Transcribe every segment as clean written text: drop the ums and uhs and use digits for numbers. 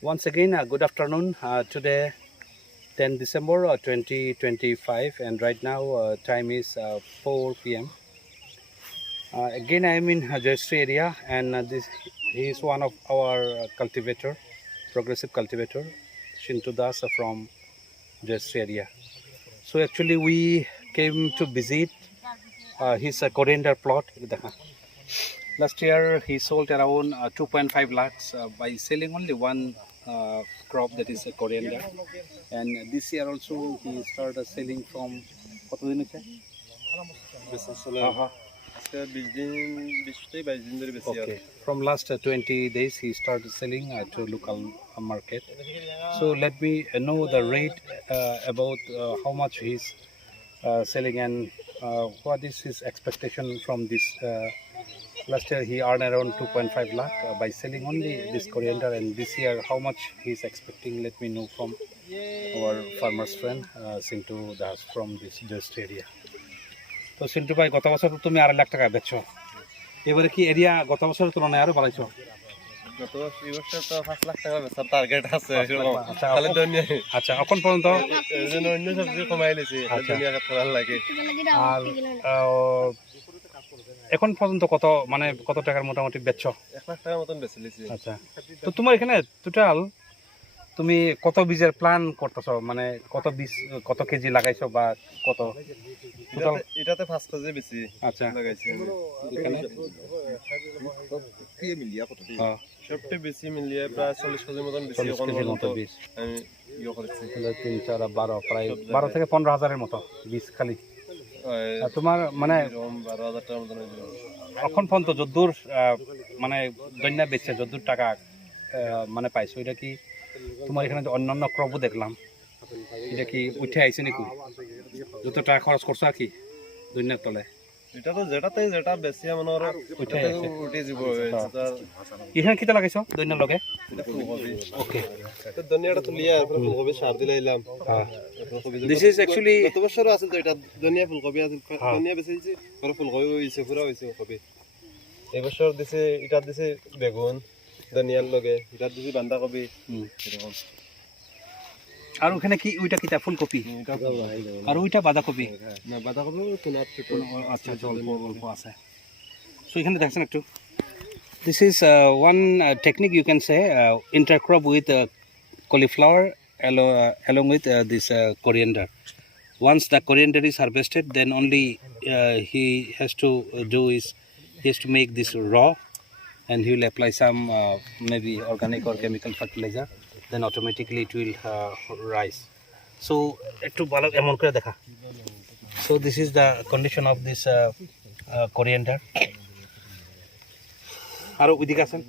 Once again, good afternoon. Today, 10 December 2025, and right now time is 4 p.m. Again, I am in Jayashree area, and this he is one of our cultivator, progressive cultivator, Shintu Das from Jayashree area. So actually, we came to visit his coriander plot. Last year, he sold around 2.5 lakhs by selling only one crop, that is coriander. And this year also, he started selling from কতদিন হচ্ছে? Okay. From last 20 days, he started selling to local market. So let me know the rate about how much he's selling and what is his expectation from this. Last year he earned around 2.5 lakh by selling only this coriander, and this year how much he's expecting, let me know from our farmer's friend Sintu Das from this just area. তো সিন্টু ভাই, গত বছর তুমি 2.5 লাখ টাকা বেচছো, এবারে কি এরিয়া গত বছরের তুলনায় আরো বাড়াইছো? গত বছর তো 5 লাখ টাকা বেচার টার্গেট আছে। আচ্ছা, এখন পর্যন্ত অন্য সবজি কমাই লেছি, দুনিয়া খাত ভালো লাগে। আর এখন পর্যন্ত কত টাকার মোটামুটি বেচছো? 1 লাখ টাকার মতন বেচে লেছি। আচ্ছা, তো তোমার এখানে টোটাল তুমি কত বীজের প্ল্যান করতেছো, মানে কত বীজ, কত কেজি লাগাইছো বা কত? এটাতে 5 কেজি বেশি আচ্ছা লাগাইছি এখানে সবটা বেশি মিলিয়ে প্রায় 40 কেজি মতন বেশি বীজ আমি ইয়ে করেছি। 3, 4, 12 প্রায় 12 থেকে 15 হাজারের মতো বীজ খালি। তোমার মানে 12,000 টাকার মতন এখন পর্যন্ত যদ্দূর মানে দৈন্য বেচছে, যদ্দূর টাকা মানে পাইছো, এটা কি তোমার এখানে যে অন্যান্য ক্রপও দেখলাম, এটা কি উঠে আইছে নাকি? যত টাকা খরচ করছো আর কি দৈন্যের তলে, এটা তো যেটা বেশি মনের উঠে যাব। এখানে কিটা লাগাইছো দৈন্যের লগে? ওকে, তো ধনিয়াটা তুলিয়া এরপর ফুলকপি সার দিলাইলাম। দিস ইজ অ্যাকচুয়ালি গত বছর আছিল তো, এটা ধনিয়া ফুলকপি আছিল, ধনিয়া বেশিছি পরে ফুলকপি হইছে, পুরা হইছে কপি। এই বছর দিছে, এটা দিছে বেগুন ধনিয়ার লগে, এটা দিছে বাঁধাকপি এরকম। আর ওখানে কি ওইটা কিটা ফুলকপি আর ওইটা বাঁধাকপি? না, বাঁধাকপি তোনার ছোট। আচ্ছা, অল্প আছে। সো এখানে দেখছেন একটু, this is one technique you can say intercrop with cauliflower along with this coriander. Once the coriander is harvested, then only he has to make this raw, and he will apply some maybe organic or chemical fertilizer, then automatically it will rise. So একটু ভালো এমন করে দেখা। So this is the condition of this coriander. আরো ওইদিকে আছেন।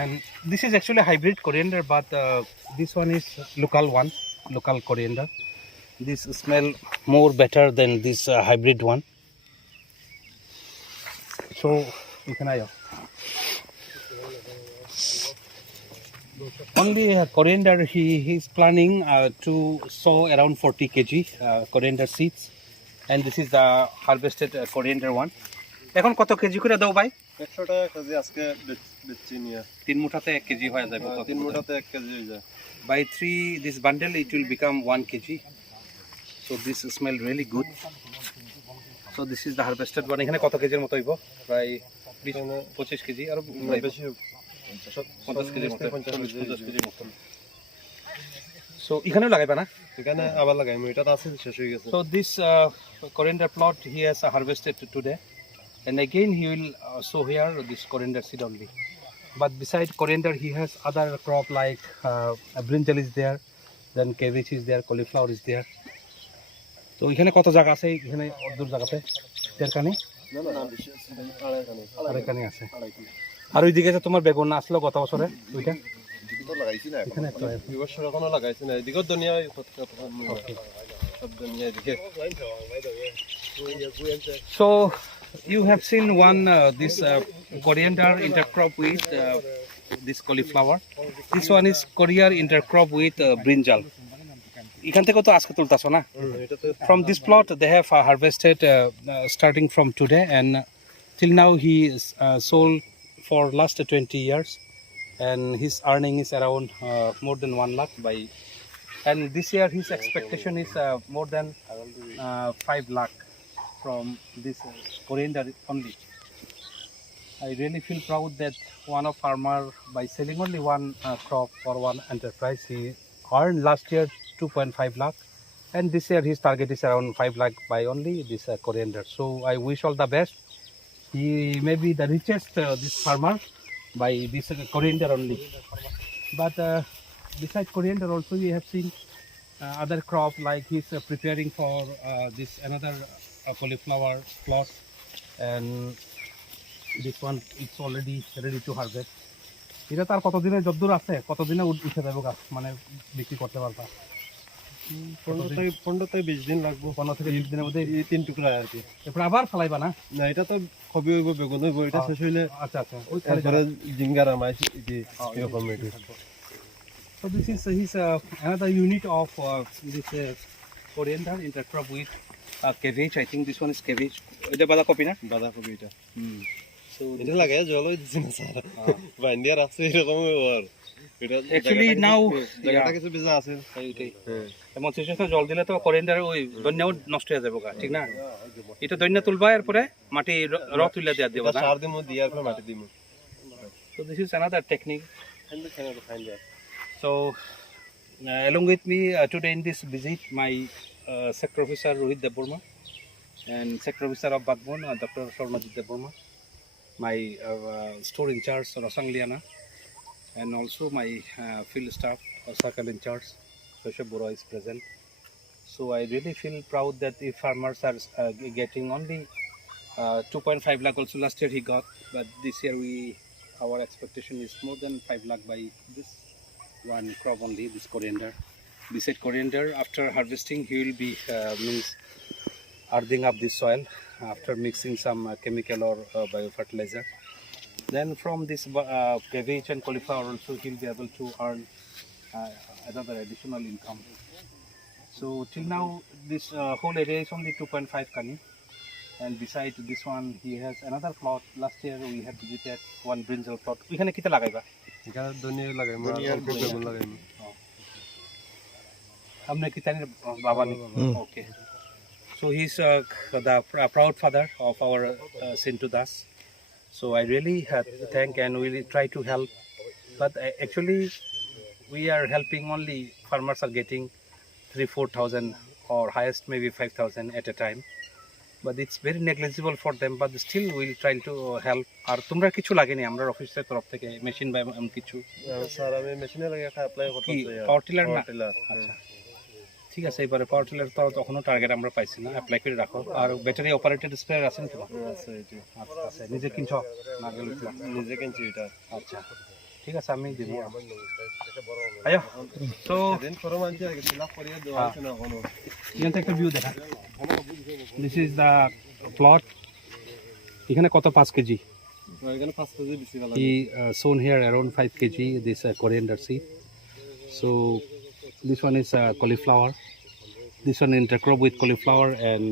And this is actually hybrid coriander, but this one is local coriander. This smell more better than this hybrid one. So you can only coriander he is planning to sow around 40 kg coriander seeds, and this is the harvested coriander one. এখন কত কেজি করে দাও ভাই? 100 টাকা কেজি আজকে বেচছি নিয়া। 3 মুঠাতে 1 কেজি হয়ে যাবে। 3 মুঠাতে 1 কেজি হয়ে যায়। By 3 this bundle it will become 1 kg. So this smell really good. So this is the harvested one. এখানে কত কেজির মতো হইব? প্রায় 20-25 কেজি আর বেশি, 50 কেজি মতো, 50 কেজি মতো। So এখানেও লাগাইবা না? এখানে আবার লাগাইমু, এটা তো আছে শেষ হয়ে গেছে। So this coriander plot he has harvested today, and again he will sow here this coriander seed only. But beside coriander he has other crop like brinjal is there, then cabbage is there, cauliflower is there. তো এখানে কত জায়গা আছে? এখানে দূর জায়গাতে দেড়খানি আড়াইখানি আছে। আর ওইদিকে যে তোমার বেগুন আসলো গত বছরে, ওইটা তো লাগাইছি না এখানে একটা এই বছর এখনো লাগাইছি না। এদিকে দুনিয়া সব দুনিয়া এদিকে। So you have seen one this coriander intercrop with this cauliflower. This one is coriander intercrop with brinjal. এখান থেকে তো আজকে তুলতাছো না? From this plot they have harvested starting from today, and till now he is sold for last 20 years, and his earning is around more than 1 lakh by, and this year his expectation is more than 5 lakh from this coriander only. I really feel proud that one of farmer, by selling only one crop or one enterprise, he earned last year 2.5 lakh, and this year his target is around 5 lakh by only this coriander. So I wish all the best. He may be the richest this farmer by this coriander only. But besides coriander, also we have seen other crop, like he's preparing for this another cauliflower plot, and this one it's already ready to harvest. এটা তার কতদিনে যদ্দূর আছে, কতদিনে উঠে যাবে গাছ, মানে বিক্রি করতে পারবা? 15 থেকে 20 দিন লাগবে। 15 থেকে 20 দিনের মধ্যে এই 3 টুকরা আর কি। এরপর আবার ফলাইবা না? না, এটা তো কবি হইব, বেগুন হইব, এটা শেষ হইলে আচ্ছা আচ্ছা, তারপরে জিঙ্গার আমাই এরকম এটি। So this is his another unit of this coriander intercrop with cabbage. I think this one is cabbage. এটা বাঁধাকপি না? বাঁধাকপি এটা। So এটা লাগায় জলই দিছি না স্যার। বাইন্ডিয়া রাখছে এরকম আর এটা actually now জায়গাটা কিছু ভিজা আছে। এইটাই। এমন সিচুয়েশনে জল দিলে তো করিয়েন্ডার ওই দন্যাও নষ্ট হয়ে যাবে গা, ঠিক না? এটা দন্যা তুলবা, এরপরে মাটি তুলে দেয়া দেব না? সার দিমু, দিয়ার পর মাটি দিমু। So this is another technique. So along with me today in this visit, my sector officer Rohit Deborma and sector officer of Bagbon Dr. Sharmajit Deborma, my store in charge Rosang Liana, and also my field staff circle in charge Keshav Bora is present. So I really feel proud that the farmers are getting only 2.5 lakh. Also last year he got, but this year our expectation is more than 5 lakh by this one crop only, this coriander. Beside coriander, after harvesting he will be means earthing up this soil after mixing some chemical or biofertilizer. Then from this cabbage and cauliflower also he will be able to earn another additional income. So till now this whole area is only 2.5 kani, and beside this one he has another plot. Last year we had visited one brinjal plot. এখানে কিটা লাগাইবা? এখানে ধনিয়া লাগাইমু, অল্প বেগুন লাগাইমু। हमने कितने बाबा ने? Okay. So he's the proud father of our Sintu Das. So I really thank and we try to help, but actually we are helping only farmers are getting 3,000-4,000 or highest maybe 5,000 at a time, but it's very negligible for them, but still we'll try to help. আর তোমরা কিছু লাগেনি আমরা অফিসের তরফ থেকে মেশিন বা এমন কিছু? স্যার আমি মেশিনে লাগে একটা অ্যাপ্লাই করতে চাই। পাওয়ার টিলার না? আচ্ছা ঠিক আছে, এবারে পাওয়ার টিলার তো তখনও টার্গেট আমরা পাইছি না, অ্যাপ্লাই করে রাখো। আর ব্যাটারি অপারেটেড স্প্রেয়ার আছে নাকি? আছে এটি। আচ্ছা আছে, নিজে কিনছো না গেলে? নিজে কিনছি এটা। আচ্ছা ঠিক আছে, আমি দিব। আয়ো তো দিন ফরম আনছি আগে ফিলআপ করিয়ে দেওয়া আছে না কোনো। এখান থেকে একটা ভিউ দেখা। This is the plot. এখানে কত 5 কেজি? এখানে 5 কেজি বেশি ভালো। He sown here around 5 kg this coriander seed. So this one is cauliflower. This one intercrop with cauliflower and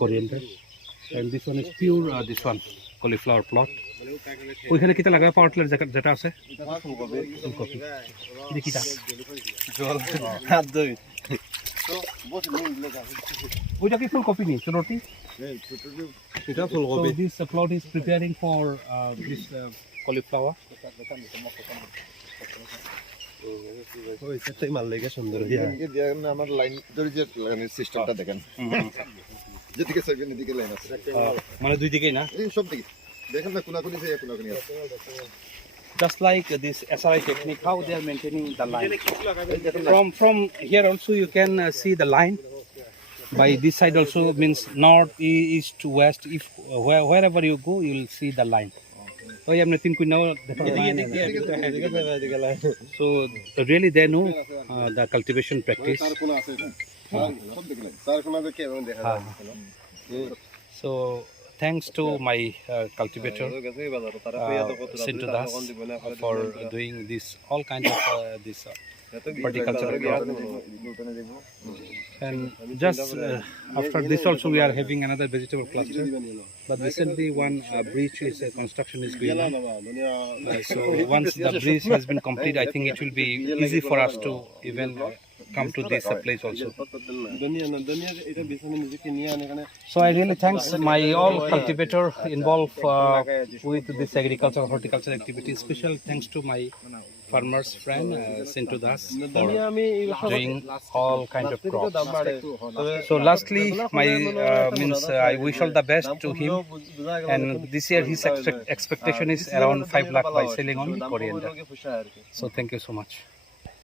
coriander. And this one is pure this one cauliflower plot. ওইখানে কিটা লাগবে? Power tiller যেটা আছে এটা ফুলকপি। ফুলকপি এটা কিটা? জল হাত ধুই। তো বস নিন লাগা। ওইটা কি ফুলকপি নি ছোটটি? এটা So ফুলকপি। this plot is preparing for this cauliflower. ওই সেটাই মাল লাগে সুন্দর। এখানে দেখেন আমার লাইন ধরে যে লাগানোর সিস্টেমটা দেখেন, যেদিকে সাইবেন এদিকে লাইন আছে, মানে দুই দিকেই না? এই সব দিকে দেখেন না, কোনাকুনি যে কোনাকুনি আছে। Just like this SRI technique, how they are maintaining the line. From here also you can see the line. By this side also means north, east to west. If wherever you go, you will see the line. Oh, I'm nothing to know. So really they know the cultivation practice. তার কোনা আছে এটা, সব দিকে লাইন, তার কোনা দেখে এবং দেখা যায়। So thanks to my cultivator Sintu Das for doing this all kinds of this horticulture crop. And just after this also we are having another vegetable cluster. But recently one bridge is construction is going on. So once the bridge has been complete, I think it will be easy for us to even come to this place also. So I really thanks my all cultivator involved with this agriculture horticulture activity. Special thanks to my farmers friend Sintu Das for doing all kind of crops. So lastly, my I wish all the best to him. And this year his expectation is around 5 lakh by selling only coriander. So thank you so much.